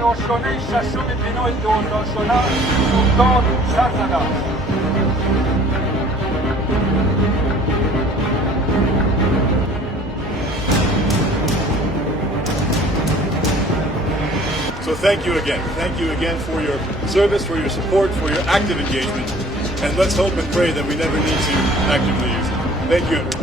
در آشیانه ششم بنای داردار شدن سلطان سر زده است. So thank you again. Thank you again for your service, for your support, for your active engagement. And let's hope and pray that we never need to actively use it. Thank you, everyone.